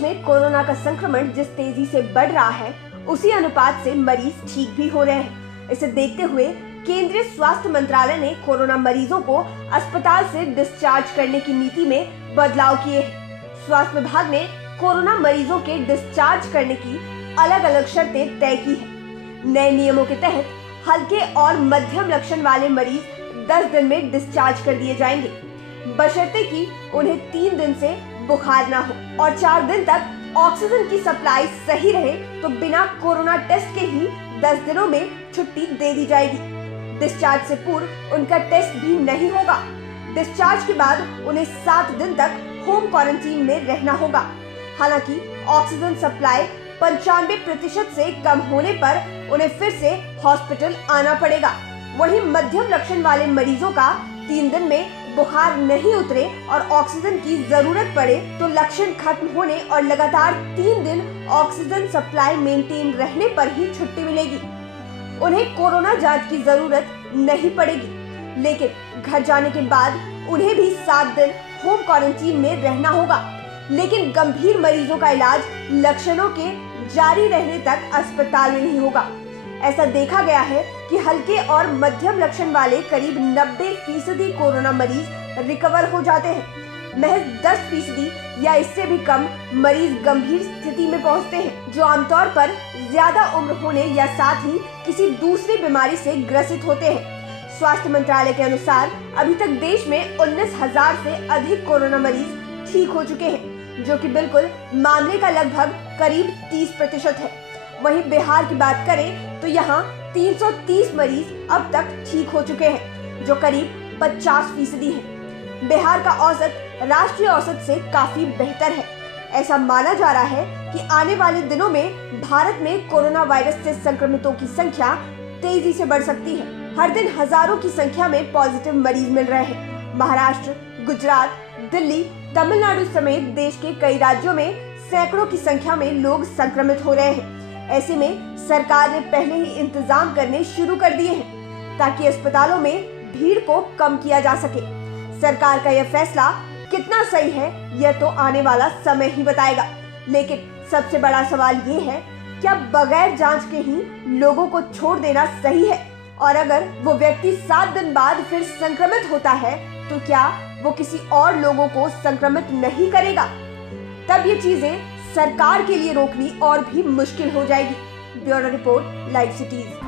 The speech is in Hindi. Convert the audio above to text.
देश में कोरोना का संक्रमण जिस तेजी से बढ़ रहा है, उसी अनुपात से मरीज ठीक भी हो रहे हैं। इसे देखते हुए केंद्रीय स्वास्थ्य मंत्रालय ने कोरोना मरीजों को अस्पताल से डिस्चार्ज करने की नीति में बदलाव किए हैं। स्वास्थ्य विभाग ने कोरोना मरीजों के डिस्चार्ज करने की अलग अलग शर्तें तय की हैं। नए नियमों के तहत हल्के और मध्यम लक्षण वाले मरीज 10 दिन में डिस्चार्ज कर दिए जाएंगे, बशर्ते कि उन्हें 3 दिन से बुखार न हो और 4 दिन तक ऑक्सीजन की सप्लाई सही रहे तो बिना कोरोना टेस्ट के ही 10 दिनों में छुट्टी दे दी जाएगी। डिस्चार्ज से पूर्व उनका टेस्ट भी नहीं होगा। डिस्चार्ज के बाद उन्हें 7 दिन तक होम क्वारंटीन में रहना होगा। हालांकि ऑक्सीजन सप्लाई 95% से कम होने पर उन्हें फिर से हॉस्पिटल आना पड़ेगा। वहीं मध्यम लक्षण वाले मरीजों का 3 दिन में बुखार नहीं उतरे और ऑक्सीजन की जरूरत पड़े तो लक्षण खत्म होने और लगातार 3 दिन ऑक्सीजन सप्लाई मेंटेन रहने पर ही छुट्टी मिलेगी। उन्हें कोरोना जांच की जरूरत नहीं पड़ेगी, लेकिन घर जाने के बाद उन्हें भी 7 दिन होम क्वारंटीन में रहना होगा। लेकिन गंभीर मरीजों का इलाज लक्षणों के जारी रहने तक अस्पताल में नहीं होगा। ऐसा देखा गया है कि हल्के और मध्यम लक्षण वाले करीब 90% कोरोना मरीज रिकवर हो जाते हैं। महज 10% या इससे भी कम मरीज गंभीर स्थिति में पहुंचते हैं, जो आमतौर पर ज्यादा उम्र होने या साथ ही किसी दूसरी बीमारी से ग्रसित होते हैं। स्वास्थ्य मंत्रालय के अनुसार अभी तक देश में 19,000 से अधिक कोरोना मरीज ठीक हो चुके हैं, जो कि बिल्कुल मामले का लगभग करीब 30% है। वहीं बिहार की बात करें तो यहाँ 330 मरीज अब तक ठीक हो चुके हैं, जो करीब 50% है। बिहार का औसत राष्ट्रीय औसत से काफी बेहतर है। ऐसा माना जा रहा है कि आने वाले दिनों में भारत में कोरोना वायरस से संक्रमितों की संख्या तेजी से बढ़ सकती है। हर दिन हजारों की संख्या में पॉजिटिव मरीज मिल रहे हैं। महाराष्ट्र, गुजरात, दिल्ली, तमिलनाडु समेत देश के कई राज्यों में सैकड़ों की संख्या में लोग संक्रमित हो रहे हैं। ऐसे में सरकार ने पहले ही इंतजाम करने शुरू कर दिए हैं ताकि अस्पतालों में भीड़ को कम किया जा सके। सरकार का यह फैसला कितना सही है यह तो आने वाला समय ही बताएगा, लेकिन सबसे बड़ा सवाल ये है, क्या बगैर जांच के ही लोगों को छोड़ देना सही है? और अगर वो व्यक्ति 7 दिन बाद फिर संक्रमित होता है तो क्या वो किसी और लोगों को संक्रमित नहीं करेगा? तब ये चीजें सरकार के लिए रोकनी और भी मुश्किल हो जाएगी। Bureau report, live cities.